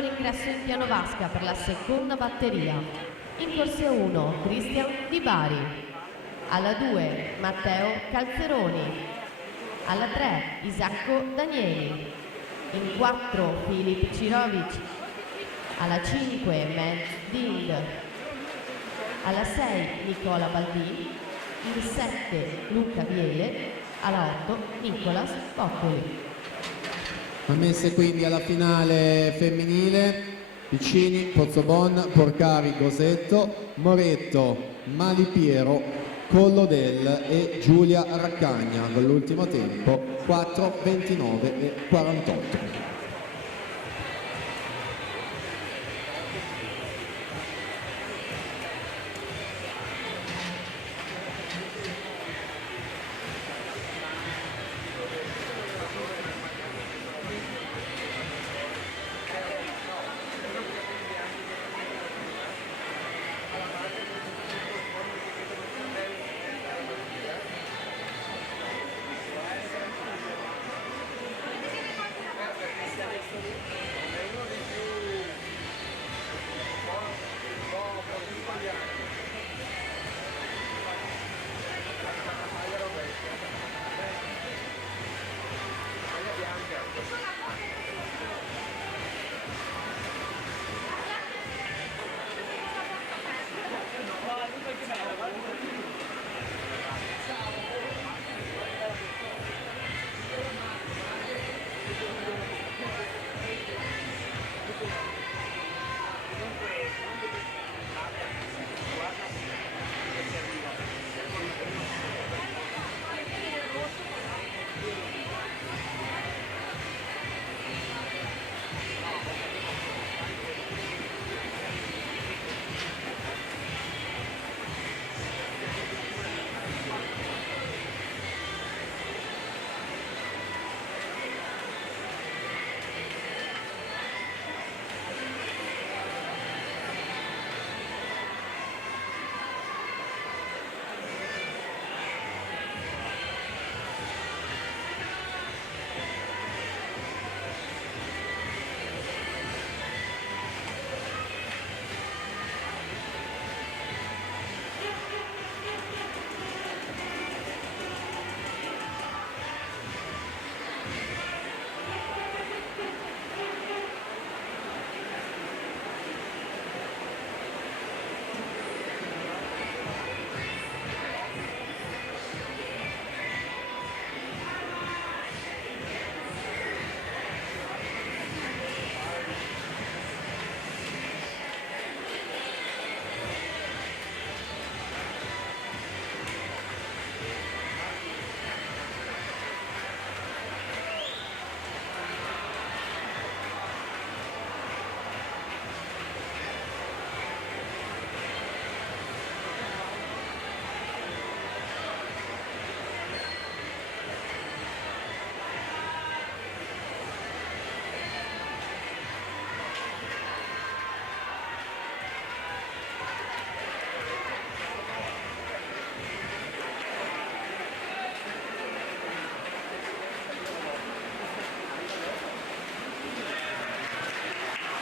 loro ingresso in piano vasca per la seconda batteria. In corsia 1 Cristian Di Bari, alla 2 Matteo Calzeroni, alla 3 Isacco Danieli, in 4 Filip Cirovic, alla 5 Matt Ding, alla 6 Nicola Baldini, il 7 Luca Viele, alla 8 Nicolas Poppoli. Ammesse quindi alla finale femminile Piccini, Pozzobon, Porcari, Gosetto, Moretto, Malipiero, Collodel e Giulia Raccagna con l'ultimo tempo 4:29 e 48.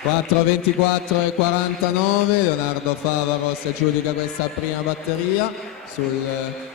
(4:24 e 49), Leonardo Favaros aggiudica questa prima batteria sul